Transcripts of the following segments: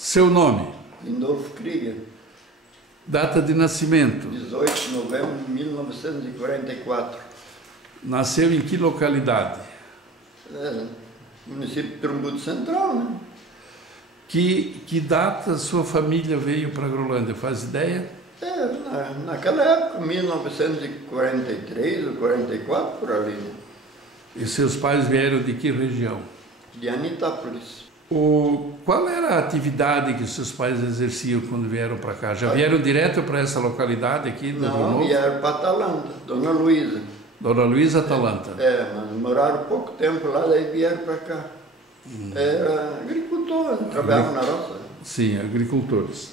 Seu nome? Lindolfo Krieger. Data de nascimento? 18 de novembro de 1944. Nasceu em que localidade? Município de Trombudo Central, né? Que data sua família veio para Agrolândia? Faz ideia? Naquela época, 1943 ou 44, por ali. Né? E seus pais vieram de que região? De Anitápolis. Qual era a atividade que seus pais exerciam quando vieram para cá? Já vieram direto para essa localidade aqui? Não, vieram para Atalanta, Dona Luísa. Dona Luísa Atalanta. Mas moraram pouco tempo lá, daí vieram para cá. Era agricultor, trabalhavam na roça. Sim, agricultores.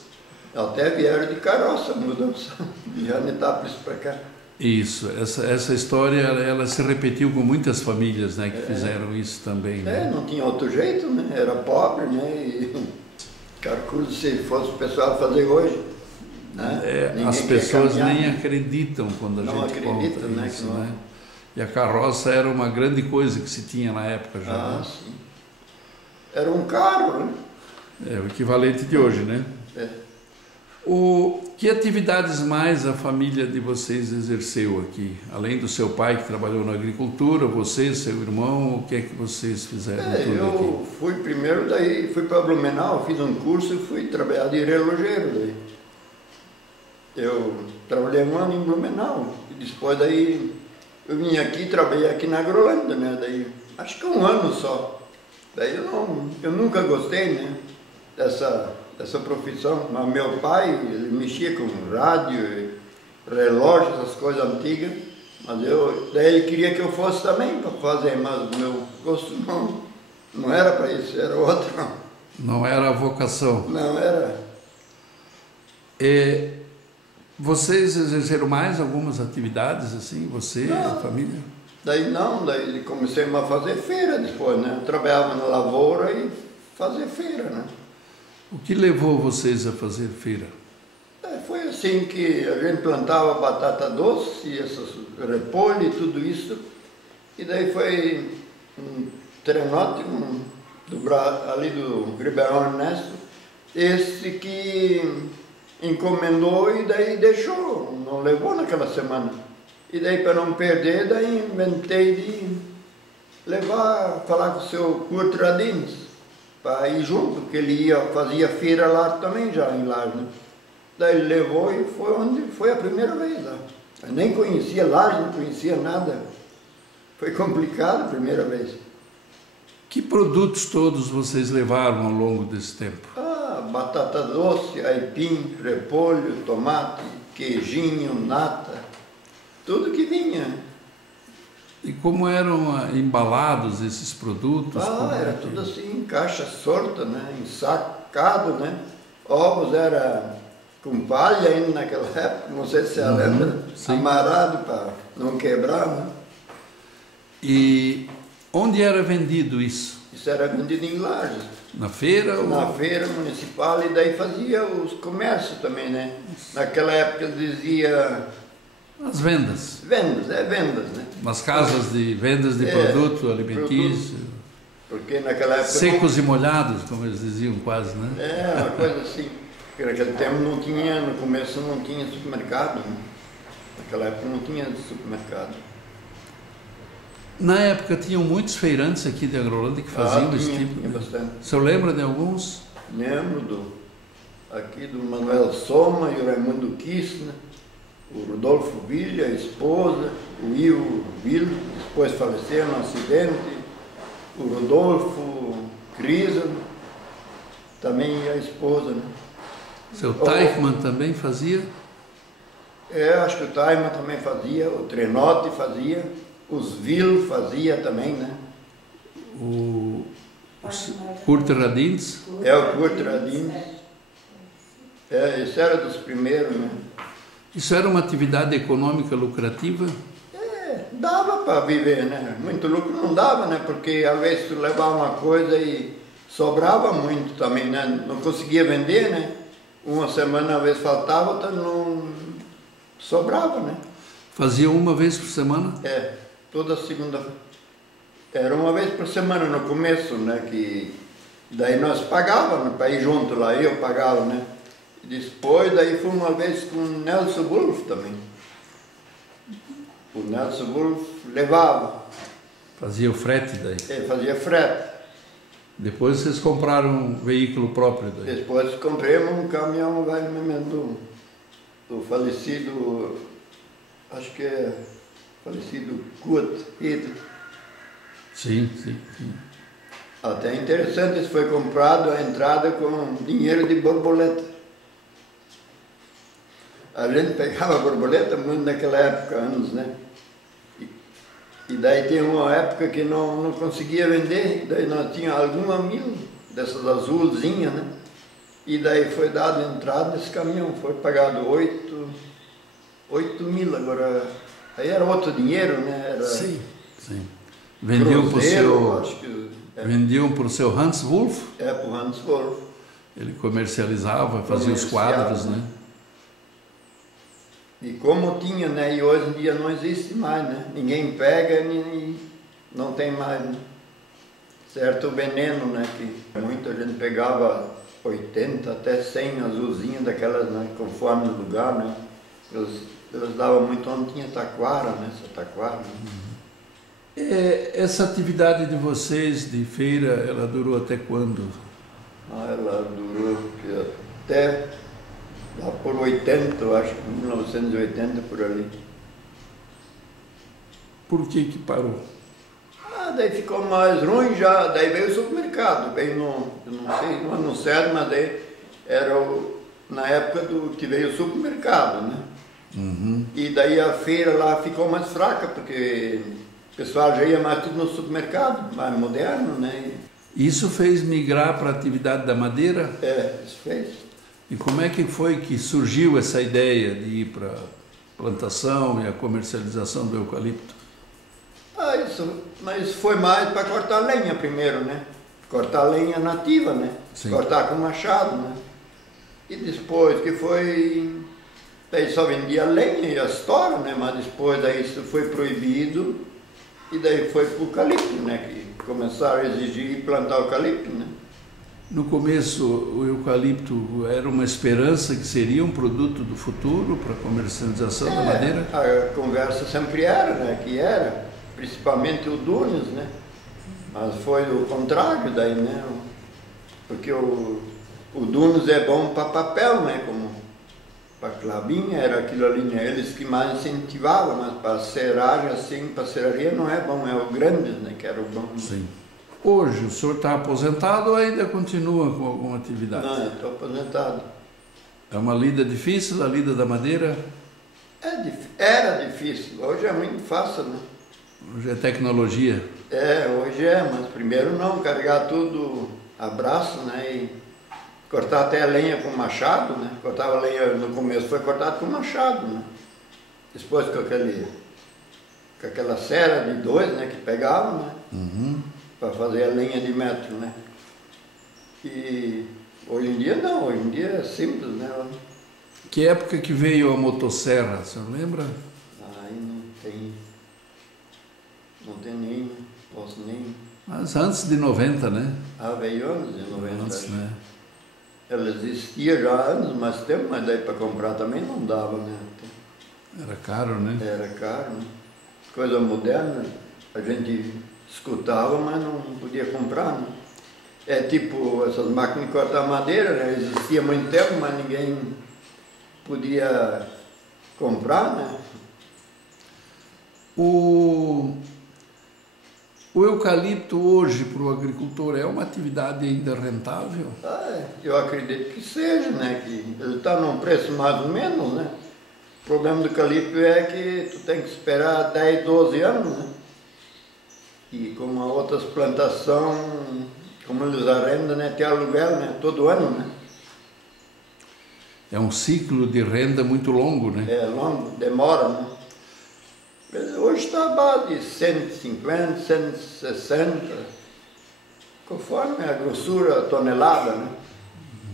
Até vieram de carroça, mudança, de Anitápolis para cá. Isso, essa história ela se repetiu com muitas famílias, né, que fizeram isso também. Né? Não tinha outro jeito, né? Era pobre, né? E calculo se fosse o pessoal fazer hoje. Né? As pessoas nem acreditam quando a gente conta né, isso, né? E a carroça era uma grande coisa que se tinha na época já. Sim. Era um carro, né? É o equivalente de hoje, né? Que atividades mais a família de vocês exerceu aqui? Além do seu pai que trabalhou na agricultura, você, seu irmão, o que é que vocês fizeram eu fui primeiro, daí fui para Blumenau, fiz um curso e fui trabalhar de relojeiro daí. Eu trabalhei um ano em Blumenau e depois daí eu vim aqui, trabalhei aqui na Agrolândia, né? Daí, acho que um ano só. Daí eu nunca gostei, né? Dessa profissão, mas meu pai, ele mexia com rádio, relógio, essas coisas antigas, mas daí ele queria que eu fosse também para fazer, mas o meu gosto não era para isso, era outro. Não era a vocação? Não era. Vocês exerceram mais algumas atividades assim, você, a família? Daí comecei a fazer feira depois, né? Eu trabalhava na lavoura e fazia feira, né? O que levou vocês a fazer feira? Foi assim que a gente plantava batata doce, repolho e tudo isso. E daí foi um trenote ali do Ribeirão Ernesto, esse que encomendou e daí deixou, não levou naquela semana. E daí para não perder, daí inventei de falar com o seu Kurt Radins, para ir junto, porque ele fazia feira lá também já em Laje, né? Daí ele levou e foi a primeira vez lá. Eu nem conhecia Laje, não conhecia nada. Foi complicado a primeira vez. Que produtos todos vocês levaram ao longo desse tempo? Batata doce, aipim, repolho, tomate, queijinho, nata, tudo que vinha. E como eram embalados esses produtos? Era tudo assim, em caixa sorta, né? Ensacado, né? Ovos era com palha ainda naquela época, não sei se você lembra, amarrado para não quebrar, né? E onde era vendido isso? Isso era vendido em Lajes. Na feira? Na feira municipal, e daí fazia os comércios também, né? Naquela época dizia... As vendas. Vendas, né? Nas casas de vendas de produto alimentício. Porque naquela época... Secos e molhados, como eles diziam quase, né? Uma coisa assim. Porque naquele tempo no começo não tinha supermercado, né? Naquela época não tinha supermercado. Na época tinham muitos feirantes aqui de Agrolândia que faziam esse tipo. Tinha bastante. O senhor lembra de alguns? Lembro aqui do Manuel Soma e o Raimundo Kissner, o Rodolfo Villa, a esposa, o Ivo Villa, depois faleceu no acidente, o Rodolfo Crisa, também a esposa, né? Seu Teichmann também fazia? Acho que o Teichmann também fazia, o Trenotti fazia, os Vil fazia também, né? O Kurt Radins? O Kurt Radins. Esse era dos primeiros, né? Isso era uma atividade econômica lucrativa? Dava para viver, né? Muito lucro não dava, né? Porque às vezes tu levava uma coisa e sobrava muito também, né? Não conseguia vender, né? Uma semana às vezes faltava, outra não sobrava, né? Fazia uma vez por semana? Toda segunda. Era uma vez por semana no começo, né? Que Daí nós pagávamos para ir junto lá, eu pagava, né? E depois, daí fui uma vez com o Nelson Wolff também. O Nelson Wolff levava. Fazia o frete daí? Ele fazia frete. Depois vocês compraram um veículo próprio daí? Depois compramos um caminhão lá do falecido, acho que é falecido Kurt Eder. Sim, sim, sim. Até interessante, isso foi comprado a entrada com dinheiro de borboleta. A gente pegava borboleta muito naquela época, anos, né? E daí tem uma época que não conseguia vender, daí nós tínhamos alguma mil dessas azulzinhas, né? E daí foi dado entrada nesse caminhão, foi pagado 8 mil, agora, aí era outro dinheiro, né? Era sim, sim. Vendiam para o seu Hans Wolff? É, para o Hans Wolff. Ele comercializava, fazia os quadros, né? E como tinha, né? E hoje em dia não existe mais, né? Ninguém pega, não tem mais, né? Certo veneno, né? Que muita gente pegava 80 até 100 azulzinhas daquelas, né? Conforme o lugar, né? Eles davam muito onde tinha taquara, né? Essa taquara, né? Essa atividade de vocês de feira, ela durou até quando? Ela durou até lá por 80, eu acho, 1980 por ali. Por que parou? Daí ficou mais ruim já, daí veio o supermercado, veio no, eu não sei, no ano certo, mas daí era na época que veio o supermercado, né? Uhum. E daí a feira lá ficou mais fraca, porque o pessoal já ia mais tudo no supermercado, mais moderno, né? Isso fez migrar para a atividade da madeira? Isso fez. E como é que foi que surgiu essa ideia de ir para a plantação e a comercialização do eucalipto? Mas foi mais para cortar lenha primeiro, né? Cortar lenha nativa, né? Sim. Cortar com machado, né? E depois que foi... Daí só vendia lenha e as toras, né? Mas depois daí isso foi proibido e daí foi para o eucalipto, né? Que começaram a exigir plantar eucalipto, né? No começo, o eucalipto era uma esperança que seria um produto do futuro para a comercialização da madeira? A conversa sempre era, né? Que era, principalmente o Dunes, né? Mas foi o contrário daí, né? Porque o Dunes é bom para papel, né? Como para clavinha era aquilo ali, né? Eles que mais incentivavam, mas para serragem assim, para serraria não é bom, é o grande, né? Que era o bom. Sim. Hoje o senhor está aposentado ou ainda continua com alguma atividade? Não, eu estou aposentado. É uma lida difícil, a lida da madeira? Era difícil, hoje é muito fácil, né? Hoje é tecnologia. Hoje é, mas primeiro não, carregar tudo a braço, né? E cortar até a lenha com machado, né? Cortava a lenha no começo, foi cortado com machado, né? Depois com aquela serra de 2, né? Que pegava, né? Uhum. Para fazer a lenha de metro, né? E hoje em dia não, hoje em dia é simples, né? Que época que veio a motosserra, o senhor lembra? Aí não tem nem, posso nem... Mas antes de 90, né? Veio antes de 90. Antes, né? Ela existia já há anos, mais tempo, mas daí para comprar também não dava, né? Era caro, né? Era caro, né? Coisa moderna, a gente escutava, mas não podia comprar, né? É tipo essas máquinas de cortar madeira, né? Existia há muito tempo, mas ninguém podia comprar, né? O eucalipto hoje para o agricultor é uma atividade ainda rentável? Eu acredito que seja, né? Que ele está num preço mais ou menos, né? O problema do eucalipto é que tu tem que esperar 10, 12 anos, né? E como as outras plantações, como eles arrendam, né? Tem aluguel, né? Todo ano, né? É um ciclo de renda muito longo, né? É longo, demora, né? Hoje está a base de 150, 160, conforme a grossura tonelada, né?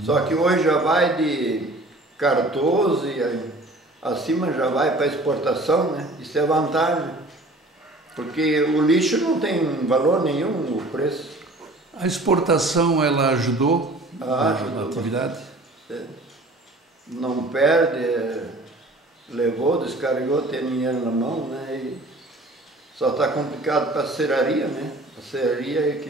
Só que hoje já vai de 14, acima já vai para exportação, né? Isso é vantagem, porque o lixo não tem valor nenhum, o preço. A exportação, ela ajudou na Ajudou. atividade? Não perde, levou, descarregou, tem dinheiro na mão, né? E só está complicado para a serraria, né? A serraria é que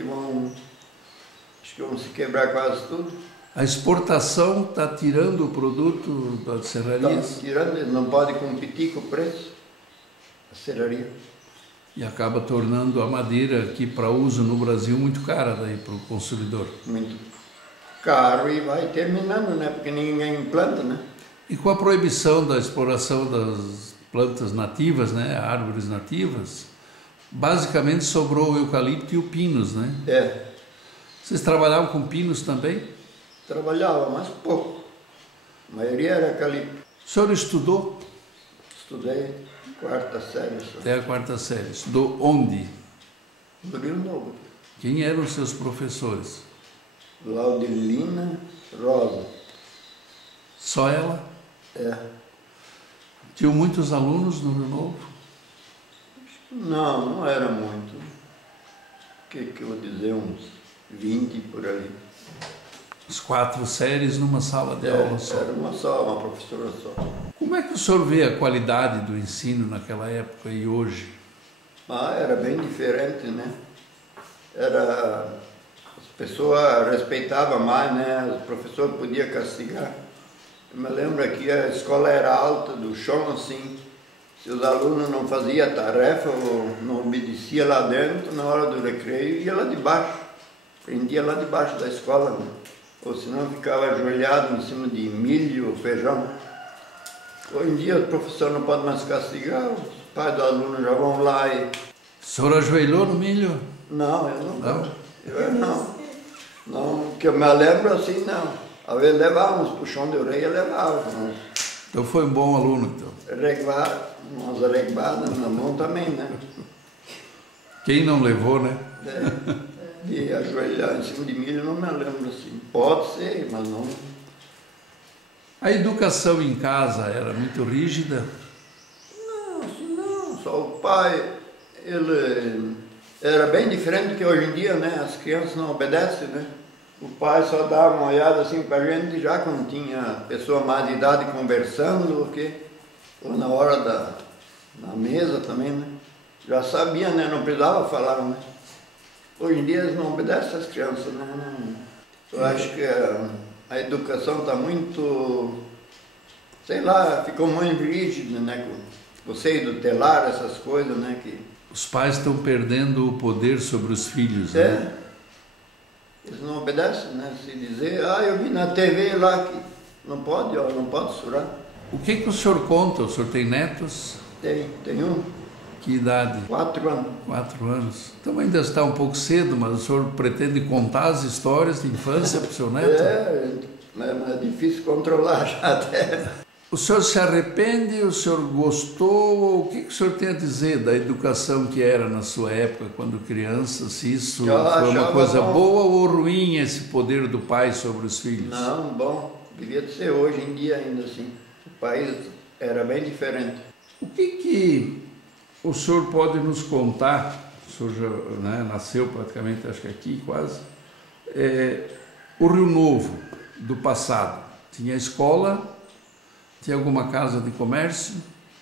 acho que vão se quebrar quase tudo. A exportação está tirando o produto das serrarias? Está tirando, ele não pode competir com o preço, a serraria. E acaba tornando a madeira aqui para uso no Brasil muito cara daí para o consumidor. Muito caro e vai terminando, né? Porque ninguém planta, né? E com a proibição da exploração das plantas nativas, né, árvores nativas, basicamente sobrou o eucalipto e o pinus, né? É, Vocês trabalhavam com pinos também? trabalhava, mas pouco. A maioria era eucalipto. O senhor estudou Estudei quarta série só. até a quarta série. Estudou onde? No Rio Novo. Quem eram os seus professores? Laudelina Rosa. Só ela? É. Tinham muitos alunos no Rio Novo? Não, não era muito. O que eu vou dizer? Uns 20 por ali. As 4 séries numa sala de aula só. Era uma só, uma professora só. Como é que o senhor vê a qualidade do ensino naquela época e hoje? Ah, era bem diferente, né? As pessoas respeitavam mais, né? Os professores podiam castigar. Eu me lembro que a escola era alta, do chão assim. Se os alunos não faziam a tarefa ou não obedeciam lá dentro, na hora do recreio, ia lá de baixo. Prendia lá debaixo da escola, né? Ou senão ficava ajoelhado em cima de milho ou feijão. Hoje em dia o professor não pode mais castigar, os pais do aluno já vão lá e... O senhor ajoelhou no milho? Não, eu não. Não? Eu não. Não, que eu me lembro assim, não. Às vezes levávamos, puxão de orelha levávamos. Então foi um bom aluno, então. Umas regbadas na mão também, né? Quem não levou, né? De ajoelhar em cima de milho, não me lembro assim. Pode ser, mas não. A educação em casa era muito rígida? Não, assim não. Só o pai, ele era bem diferente do que hoje em dia, né? As crianças não obedecem, né? O pai só dava uma olhada assim pra gente já quando tinha pessoa mais de idade conversando, ou na hora na mesa também, né? Já sabia, né? Não precisava falar, né? Hoje em dia eles não obedecem às crianças, né? Eu acho que a educação está muito, sei lá, ficou muito rígida, né? Você do telar, essas coisas, né? Os pais estão perdendo o poder sobre os filhos, né? É. Eles não obedecem, né? Se dizer, eu vi na TV lá que não pode, não pode surar. O que o senhor conta? O senhor tem netos? Tem um. Que idade? 4 anos. 4 anos. Então ainda está um pouco cedo, mas o senhor pretende contar as histórias de infância para o seu neto? Mas é difícil controlar já até. O senhor se arrepende? O senhor gostou? O que o senhor tem a dizer da educação que era na sua época, quando criança? Se isso foi uma coisa boa ou ruim, esse poder do pai sobre os filhos? Não, bom. Devia ser hoje em dia ainda assim. O país era bem diferente. O que o senhor pode nos contar? O senhor já, né, nasceu praticamente, acho que aqui quase. O Rio Novo do passado tinha escola? Tinha alguma casa de comércio?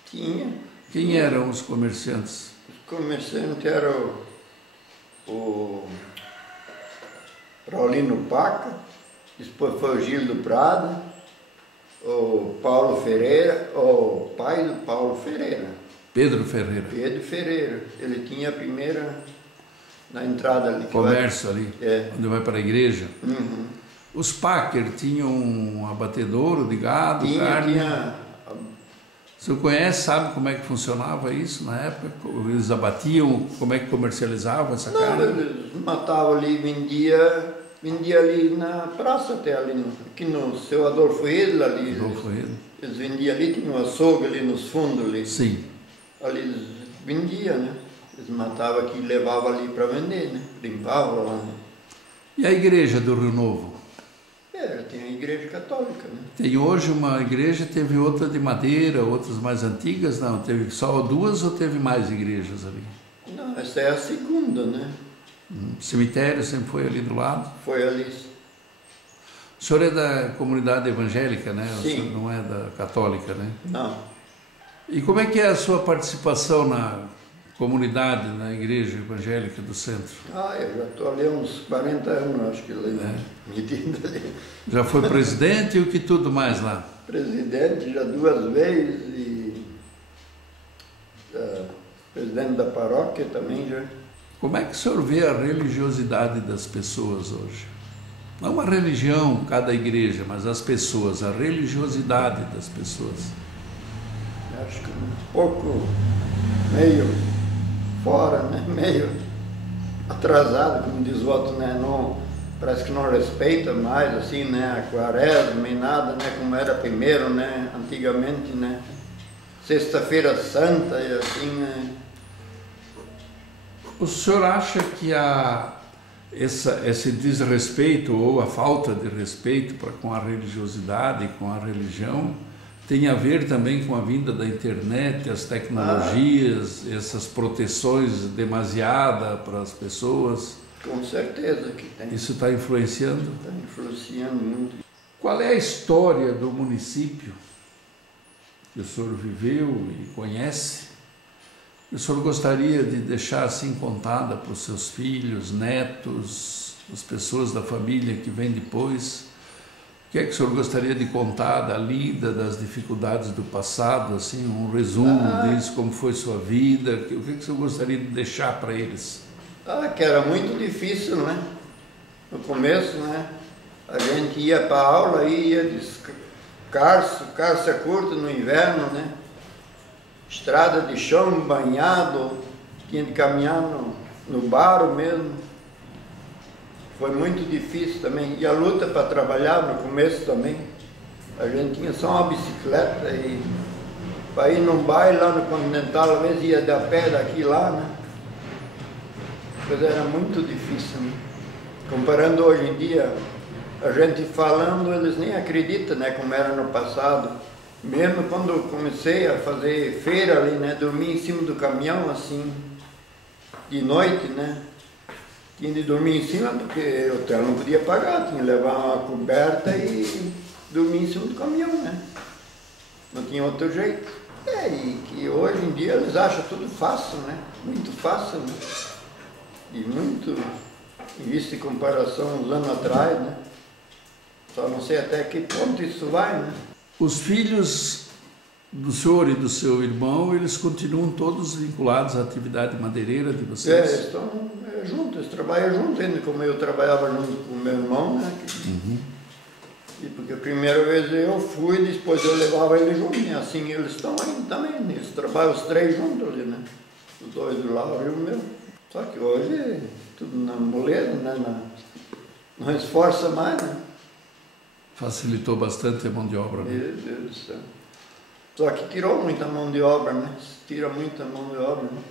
Tinha. Quem eram os comerciantes? Os comerciantes eram o Paulino Paca, depois foi o Gil do Prado, o Paulo Ferreira, o pai do Paulo Ferreira. Pedro Ferreira. Pedro Ferreira. Ele tinha a primeira na entrada ali. Comércio ali, onde vai para a igreja. Uhum. Os Packer tinham um abatedouro de gado, carne? Tinha. O senhor conhece, sabe como é que funcionava isso na época? Eles abatiam, como é que comercializavam essa carne? Eles matavam ali, vendia ali na praça até ali, aqui no seu Adolfo Edla ali. Eles vendiam ali, tinha um açougue ali nos fundos ali. Sim. Ali eles vendiam, né? Eles matavam aqui e levavam ali para vender, né? Limpavam lá. Né? E a igreja do Rio Novo? Tem a igreja católica, né? Tem hoje uma igreja, teve outra de madeira, outras mais antigas, não? Teve só 2 ou teve mais igrejas ali? Não, essa é a segunda, né? Cemitério sempre foi ali do lado? Foi ali. O senhor é da comunidade evangélica, né? Sim. O senhor não é da católica, né? Não. E como é que é a sua participação na comunidade, na igreja evangélica do centro? Eu já estou ali há uns 40 anos, acho que ali, medindo ali. Já foi presidente e o que tudo mais lá? Presidente já 2 vezes e presidente da paróquia também já. Como é que o senhor vê a religiosidade das pessoas hoje? Não uma religião, cada igreja, mas as pessoas, a religiosidade das pessoas. Acho que um pouco meio fora, né? Meio atrasado, como diz o outro, né? Não, parece que não respeita mais, assim, né? A quaresma e nada, né? Como era primeiro, né? Antigamente, né? Sexta-feira Santa e assim, né? O senhor acha que esse desrespeito ou a falta de respeito com a religiosidade, com a religião, tem a ver também com a vinda da internet, as tecnologias, essas proteções demasiadas para as pessoas? Com certeza que tem. Isso está influenciando? Está influenciando muito. Qual é a história do município que o senhor viveu e conhece? O senhor gostaria de deixar assim contada para os seus filhos, netos, as pessoas da família que vêm depois? O que é que o senhor gostaria de contar da lida, das dificuldades do passado, assim, um resumo disso, como foi sua vida? O que é que o senhor gostaria de deixar para eles? Que era muito difícil, né? No começo, né? A gente ia para a aula e ia descalço, calça curta no inverno, né? Estrada de chão banhado, tinha de caminhar no barro mesmo. Foi muito difícil também. E a luta para trabalhar no começo também. A gente tinha só uma bicicleta e para ir num baile lá no Continental, às vezes ia de a pé daqui lá, né? Mas era muito difícil, né? Comparando hoje em dia, a gente falando, eles nem acreditam, né, como era no passado. Mesmo quando eu comecei a fazer feira ali, né, dormir em cima do caminhão, assim, de noite, né? Tinha de dormir em cima porque o hotel não podia pagar, tinha que levar uma coberta e dormir em cima do caminhão, né? Não tinha outro jeito. E que hoje em dia eles acham tudo fácil, né? Muito fácil, né? E muito, em vista de comparação uns anos atrás, né? Só não sei até que ponto isso vai, né? Os filhos do senhor e do seu irmão, eles continuam todos vinculados à atividade madeireira de vocês? Eles estão juntos, eles trabalham juntos ainda, como eu trabalhava junto com o meu irmão, né? E porque a primeira vez eu fui, depois eu levava eles juntos, e assim eles estão ainda também, eles trabalham os 3 juntos ali, né? Os 2 do lado e o meu. Só que hoje, tudo na moleza, né? Não esforça mais, né? Facilitou bastante a mão de obra, né? Meu Deus do céu. Só que tirou muita mão de obra, né? Tira muita mão de obra, né?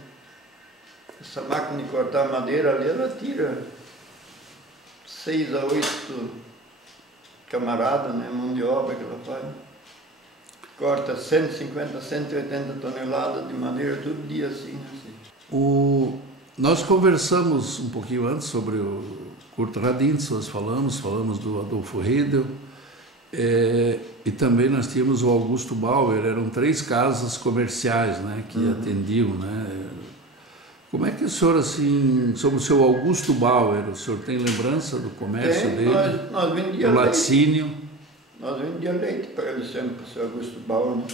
Essa máquina de cortar madeira ali, ela tira 6 a 8 camaradas, né? Mão de obra que ela faz. Corta 150, 180 toneladas de madeira todo dia assim. Nós conversamos um pouquinho antes sobre o Kurt Radins, nós falamos do Adolfo Redel, e também nós tínhamos o Augusto Bauer, eram 3 casas comerciais, né, que atendiam, né. Como é que o senhor, assim, sobre o seu Augusto Bauer, o senhor tem lembrança do comércio dele? Nós vendíamos do laticínio? Nós vendíamos leite para ele sempre, o seu Augusto Bauer, né?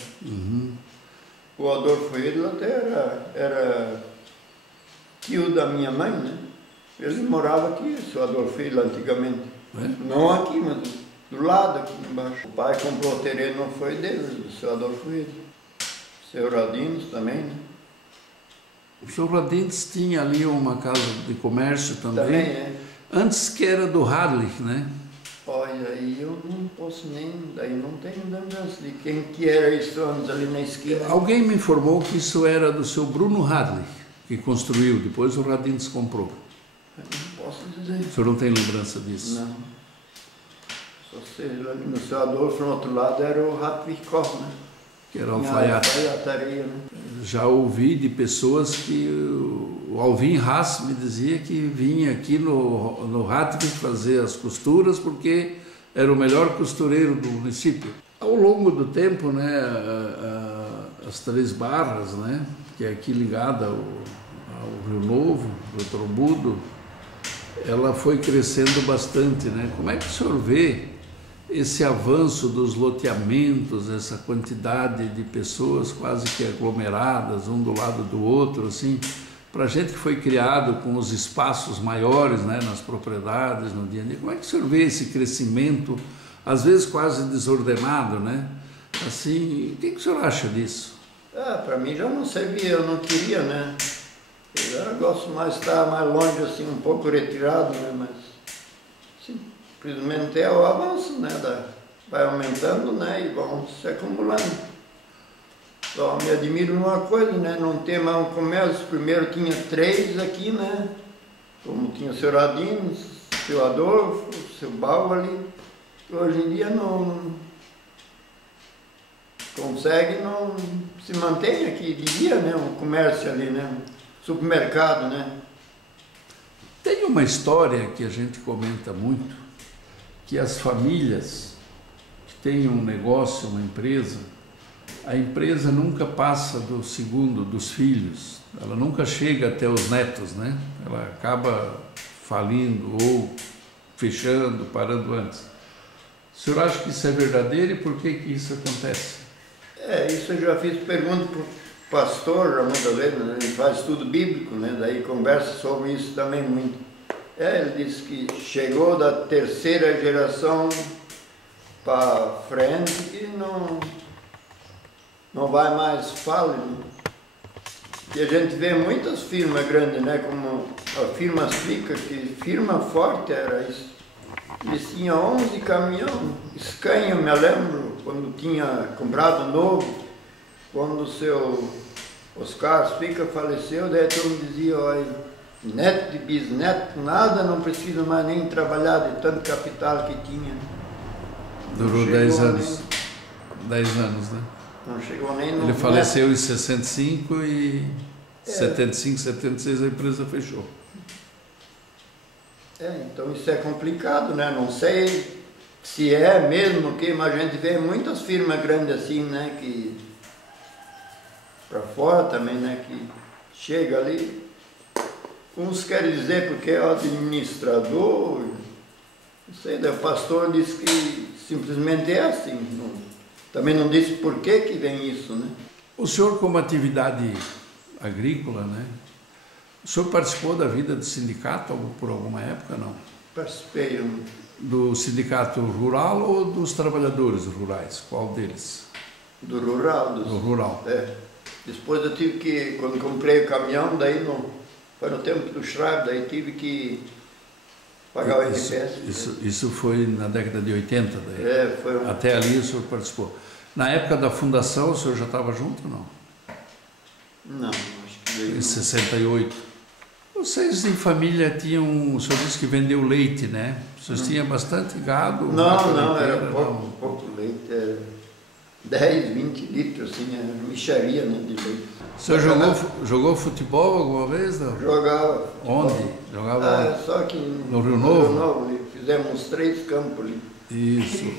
O Adolfo Redel até era tio da minha mãe, né? Ele morava aqui, o seu Adolfo Redel, antigamente. Não aqui, mas do lado aqui embaixo. O pai comprou o terreno, não foi dele, do seu Adolfo Redel. O seu Radins também, né? O senhor Radins tinha ali uma casa de comércio também. Também, é. Antes que era do Hadlich, né? Olha, aí eu não posso nem, daí não tenho lembrança de quem que era isso antes ali na esquina. Alguém me informou que isso era do seu Bruno Hadlich, que construiu, depois o Radins comprou. Eu não posso dizer. O senhor não tem lembrança disso? Não. Só sei, ali no seu Adolfo, no outro lado, era o Rato Virkov, né? que era alfaiate. Alfaiataria, né? Já ouvi de pessoas que o Alvin Haas me dizia que vinha aqui no Ratbis fazer as costuras porque era o melhor costureiro do município. Ao longo do tempo, né, as Três Barras, né, que é aqui ligada ao Rio Novo, ao Trombudo, ela foi crescendo bastante, né? Como é que o senhor vê esse avanço dos loteamentos, essa quantidade de pessoas quase que aglomeradas, um do lado do outro, assim, para a gente que foi criado com os espaços maiores, né, nas propriedades, no dia a dia, como é que o senhor vê esse crescimento, às vezes quase desordenado, né? Assim, o que o senhor acha disso? Para mim já não servia, eu não queria, né? Eu gosto mais de estar mais longe, assim, um pouco retirado, né? Mas, simplesmente é o avanço, né? Vai aumentando, né? E vão se acumulando. Só me admiro numa coisa, né? Não tem mais um comércio. Primeiro tinha 3 aqui, né? Como tinha o seu Radinho, o seu Adolfo, o seu Bau ali. Hoje em dia não consegue, não se mantém aqui de dia, né? Um comércio ali, né? Supermercado, né? Tem uma história que a gente comenta muito, que as famílias que têm um negócio, uma empresa, a empresa nunca passa do segundo, dos filhos, ela nunca chega até os netos, né? Ela acaba falindo ou fechando, parando antes. O senhor acha que isso é verdadeiro e por que isso acontece? Isso eu já fiz pergunta para o pastor, já muitas vezes, né? Ele faz estudo bíblico, né? Daí conversa sobre isso também muito. Ele disse que chegou da 3ª geração para frente e não vai mais falar. Né? E a gente vê muitas firmas grandes, né? Como a firma Slica, que firma forte era isso. Eles tinham 11 caminhões, Scania, eu me lembro, quando tinha comprado novo, quando o seu Oscar Slica faleceu, daí todo mundo dizia, olha, neto de bisneto, nada, não precisa mais nem trabalhar de tanto capital que tinha. Durou 10 anos. 10 anos, né? Não chegou nem no Ele faleceu em 65 e 75, 76 a empresa fechou. Então isso é complicado, né? Não sei se é mesmo que, mas a gente vê muitas firmas grandes assim, né? Que para fora também, né? Que chega ali. Uns querem dizer porque é o administrador, não sei, o pastor disse que simplesmente é assim. Também não disse por que vem isso, né? O senhor, como atividade agrícola, né? O senhor participou da vida do sindicato por alguma época, não? Participei. Do sindicato rural ou dos trabalhadores rurais? Qual deles? Do rural. Do rural. Depois eu tive que, quando comprei o caminhão, daí foi no tempo do Schreiber, daí tive que pagar o INPS. Isso foi na década de 80? Daí. Foi Até ali o senhor participou. Na época da fundação, o senhor já estava junto ou não? Não, acho que veio. Em 68. Vocês em família tinham, o senhor disse que vendeu leite, né? Vocês tinham bastante gado? Não, era pouco leite, 10, 20 litros, assim, era mixaria, né, de leite. O senhor jogou futebol alguma vez? Não? Jogava. Onde? Jogava onde? Só que no Rio Novo? No Rio Novo, fizemos uns 3 campos ali. Isso.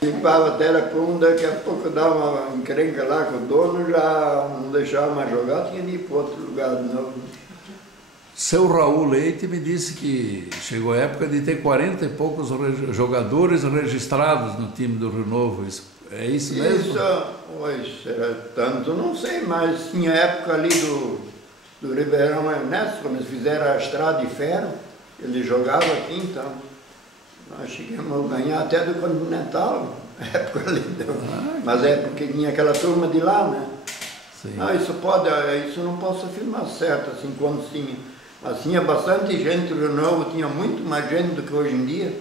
Limpava a terra para daqui a pouco dava uma encrenca lá com o dono, já não deixava mais jogar, tinha de ir para outro lugar de novo. Seu Raul Leite me disse que chegou a época de ter 40 e poucos jogadores registrados no time do Rio Novo. É isso mesmo? Isso era tanto, não sei, mas tinha época ali do Ribeirão Ernesto, quando eles fizeram a estrada de ferro, ele jogava aqui, então nós chegamos a ganhar até do Continental, época ali. Mas é porque tinha aquela turma de lá, né? Sim. Isso não posso afirmar certo, assim, quando tinha. Mas tinha bastante gente, o Rio Novo tinha muito mais gente do que hoje em dia.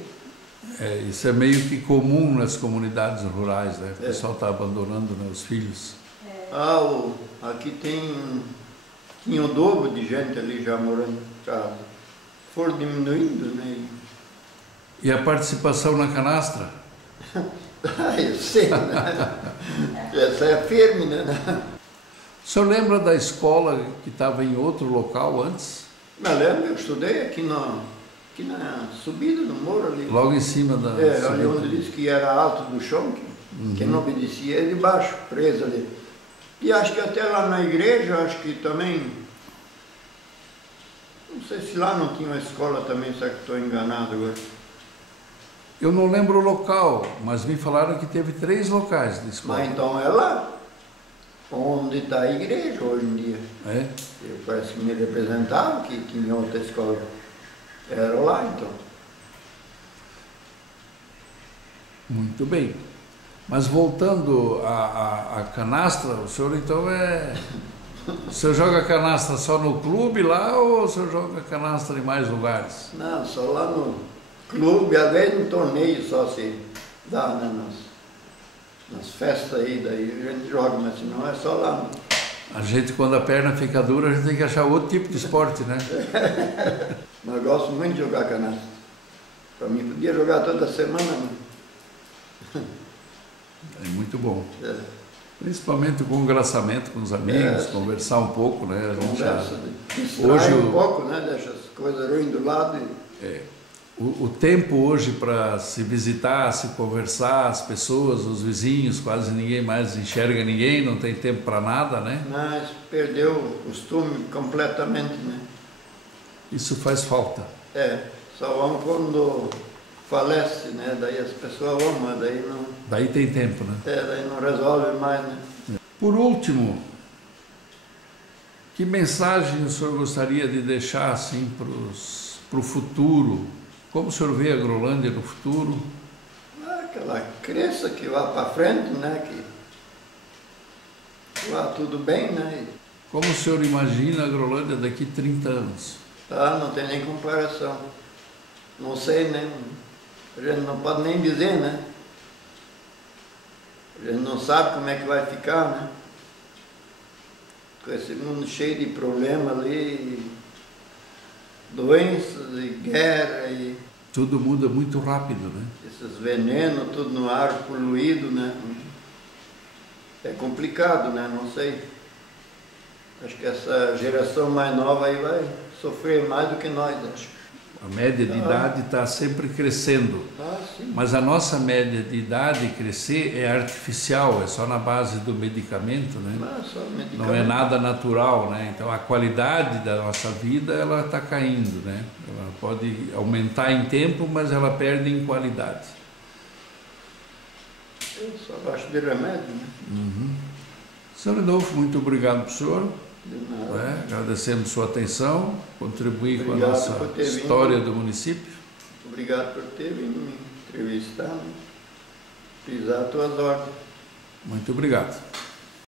Isso é meio que comum nas comunidades rurais, né? O pessoal está abandonando, né, os filhos. Aqui tinha o dobro de gente ali já morando em casa. Foram diminuindo, né? E a participação na canastra? Ah, eu sei, né? Essa é firme, né? O senhor lembra da escola que estava em outro local antes? Me lembro, eu estudei aqui na subida do morro ali. Logo em cima da ali onde disse que era alto do chão, que não obedecia, é de baixo, preso ali. E acho que até lá na igreja, acho que também, não sei se lá não tinha uma escola também, será que estou enganado agora? Eu não lembro o local, mas me falaram que teve 3 locais de escola. Mas então é lá, onde está a igreja hoje em dia. É? Eu parece que me representava que tinha outra escola. Era lá então. Muito bem. Mas voltando à canastra, o senhor então o senhor joga canastra só no clube lá ou o senhor joga canastra em mais lugares? Não, só lá no clube, às vezes no torneio só se dá, né? Nas festas aí, daí a gente joga, mas se não é só lá. A gente, quando a perna fica dura, a gente tem que achar outro tipo de esporte, né? Mas eu gosto muito de jogar canastra. Para mim, podia jogar toda semana, né? É muito bom. É. Principalmente com o engraçamento com os amigos, conversar um pouco, né? Conversa, distrai um pouco, né? Deixa as coisas ruins do lado. O tempo hoje para se visitar, se conversar, as pessoas, os vizinhos, quase ninguém mais enxerga ninguém, não tem tempo para nada, né? Mas perdeu o costume completamente, né? Isso faz falta. Só vão quando falece, né? Daí as pessoas vão, mas daí não... Daí tem tempo, né? Daí não resolve mais, né? Por último, que mensagem o senhor gostaria de deixar, assim, para o futuro? Como o senhor vê a Agrolândia no futuro? Que ela cresça, que vá para frente, né? Que vá tudo bem, né? Como o senhor imagina a Agrolândia daqui 30 anos? Não tem nem comparação. Não sei, né? A gente não pode nem dizer, né? A gente não sabe como é que vai ficar, né? Com esse mundo cheio de problemas ali, doenças e guerra e... Tudo muda muito rápido, né? Esses venenos, tudo no ar poluído, né? É complicado, né? Não sei. Acho que essa geração mais nova aí vai sofrer mais do que nós, acho. A média de idade está sempre crescendo, sim. Mas a nossa média de idade crescer é artificial, é só na base do medicamento, né? Só medicamento. Não é nada natural, né? Então a qualidade da nossa vida ela está caindo, né? Ela pode aumentar em tempo, mas ela perde em qualidade. Eu só gosto de remédio, né? Senhor Adolfo, muito obrigado para o senhor. De nada. Agradecemos sua atenção, contribuir com a Obrigado nossa por ter vindo. história do município. Obrigado por ter vindo me entrevistar, né? Pisar as tuas ordens. Muito obrigado.